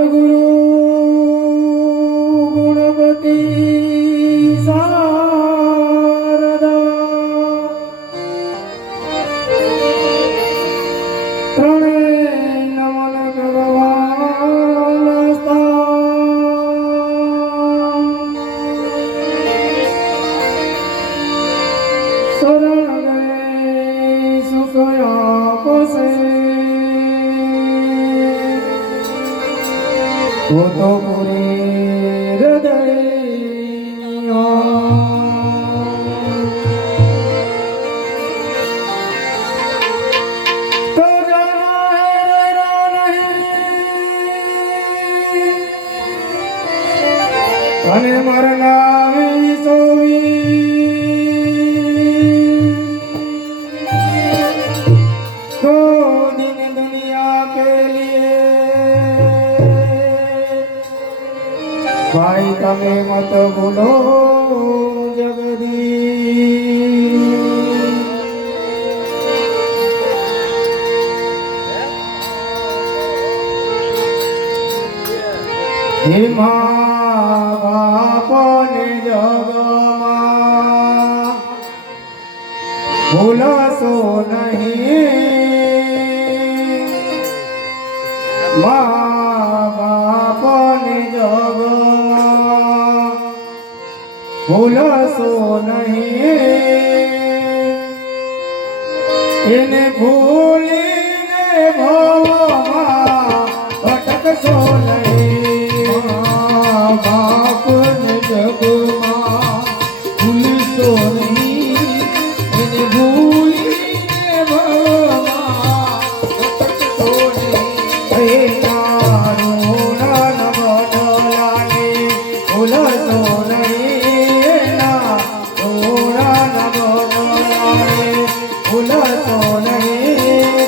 સદગુરુ ગુણવતી શારદા ત્રણેય નમન કરવા શરણ ગયે સુખયા પસે તો પૂરી હૃદયની તો જાના નહીં અને મરનાવી સોવી તો દિન દુનિયા કે લીએ भाई तमे मत भूलो जगदी हे माँ बाप ने जगमा भूलसो नहीं माँ बाप ने जगमा भूलसो नहीं એને ભૂલીને ભવમાં ભટકશો નહીં બાપને જગમાં ભૂલશો નહીં એને ભૂલીને ભવમાં ભટકશો નહીં તારું નામ બદલાને ભૂલશો નહીં ભૂલશો નહીં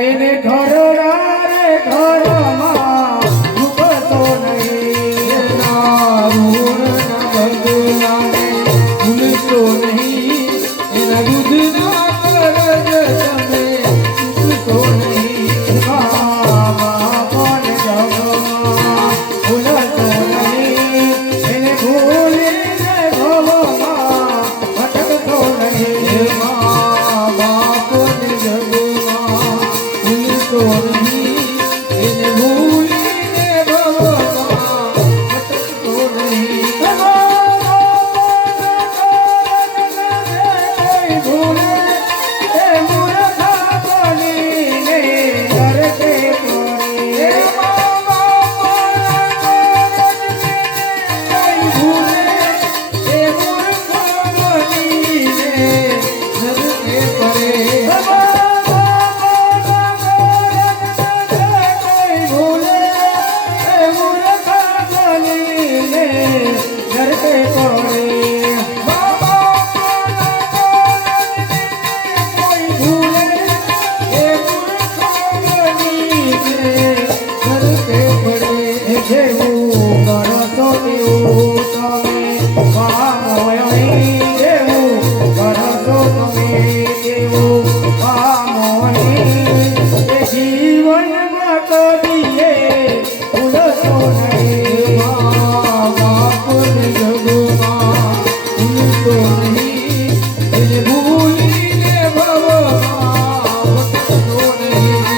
એને ઘરડા રે ઘરમાં ભૂખતો નહીં એના ઋણના બદલાને ભૂલતો નહીં એના દૂધના કરજ તમે ચૂકતો નહીં બાપન જગમાં ભૂલતો નહીં એને ભૂલીને ભવમાં ભટકતો નહીં બાપન જગમાં ભૂલતો નહીં એને ભૂલીને ભવમાં ભટકતો નહીં ભૂલે એ મૂર્ખા બનીને નરકે પડે ભૂલે એ મૂર્ખા બનીને નરકે પડે ભૂલે એ મૂર્ખા બનીને નરકે પડે જીવનમાં કદીએ ભૂલતો નહીં બાપને જગમાં ભૂલતો નહીં એને ભૂલીને ભવમાં ભટકતો નહીં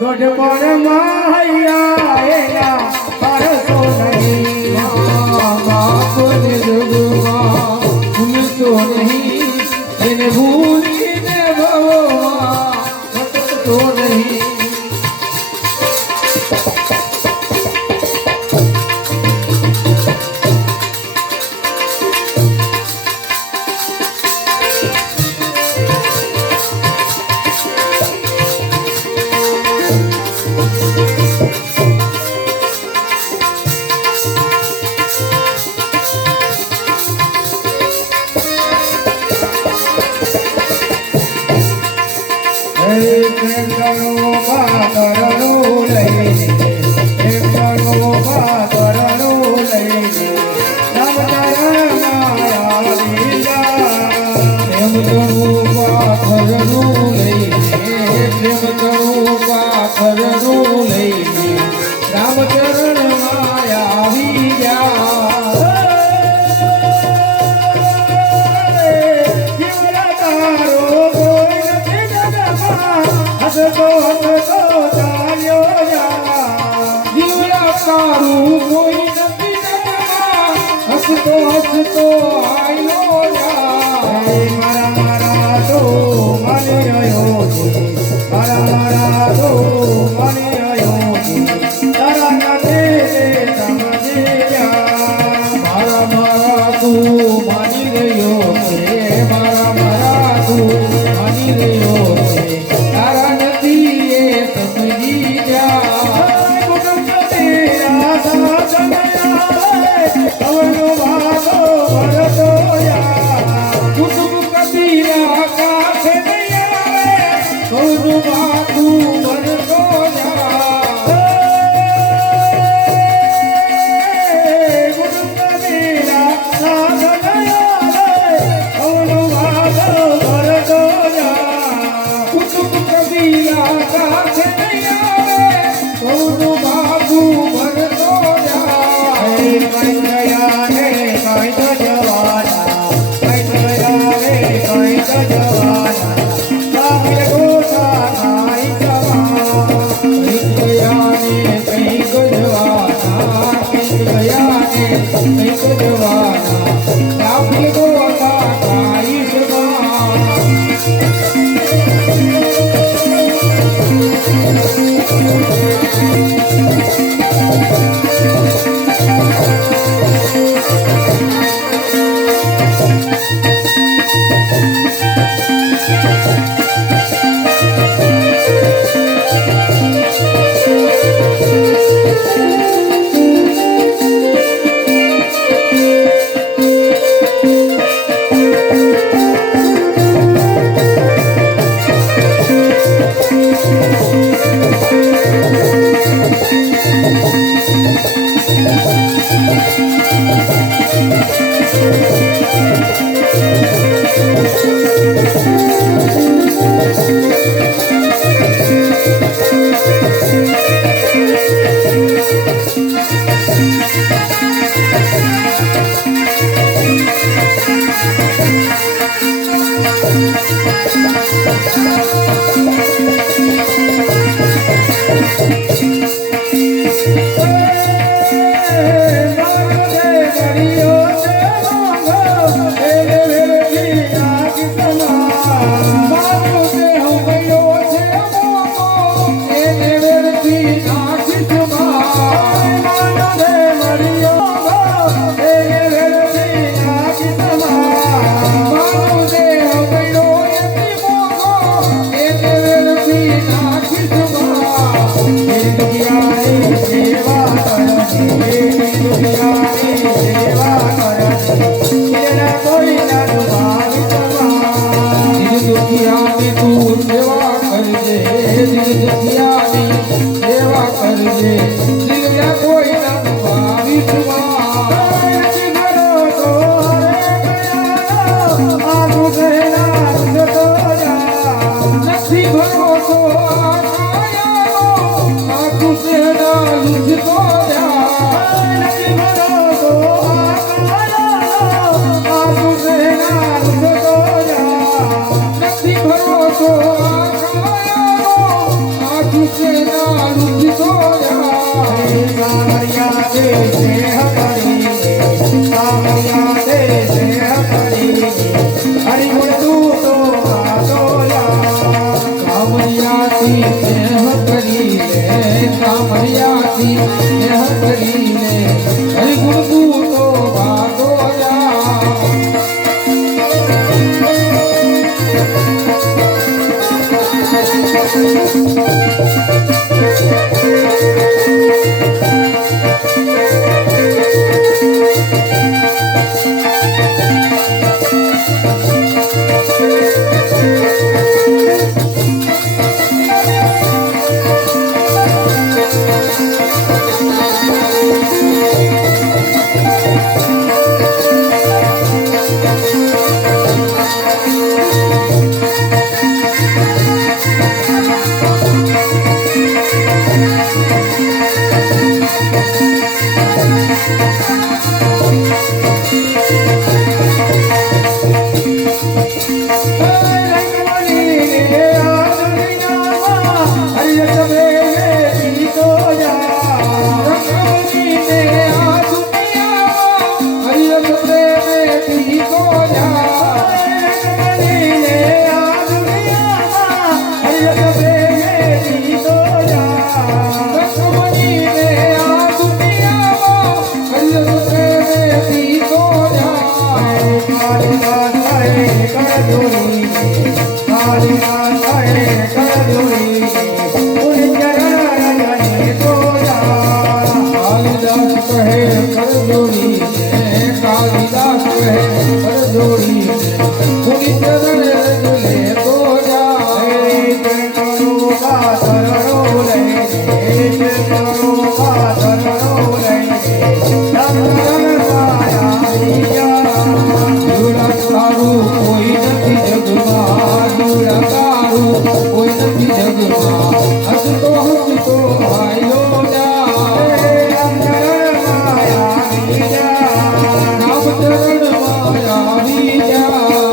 ગઢપણ માયા એના પરસો નહીં બાપને જગમાં ભૂલતો નહીં એને ભૂલીને ભવમાં ભટકતો નહીં રામચરણ માયા આવી જા તારો કોઈ તો આયલો જા મારા મારા તો માની રહ્યો છે મારા તો માની રહ્યો છે તારા કાંઠે સમજે જા મારા તું માની રહ્યો છે મારા તું માની રહ્યો છે તારા નથી એ સમજી જા કુટુંબ તેરા કવનો વાતો ભરતો યા કુટુંબ કબીરા કાઠે નહીં આવે કવનો વાતું ભરતો યા કુટુંબ કબીરા કાઠે નહીં આવે કવનો વાતો ભરતો યા કુટુંબ કબીરા કાઠે નહીં આવે કવનો વાતું ભરતો યા કઈ ગયા રે કઈ તો જવાના કઈ ગયા રે કઈ તો જવાના લાગે ગોતા નાઈ જવા કઈ ગયા ને કઈ તો જવાના કઈ ગયા ને કઈ તો જવાના લાગે ગોતા નાઈ જવા Thank you. કાલિદાસ કહે કરજોડી પુનિ ચરણ રજની સોજા કાલિદાસ કહે કરજોડી કાલિદાસ કહે કરજોડી પુનિ ચરણ રજને તો કોઈ નથી જગમાં તારું કોઈ નથી જગમાં હસતો હસતો આયો નામ ચરણ માયા આવી જા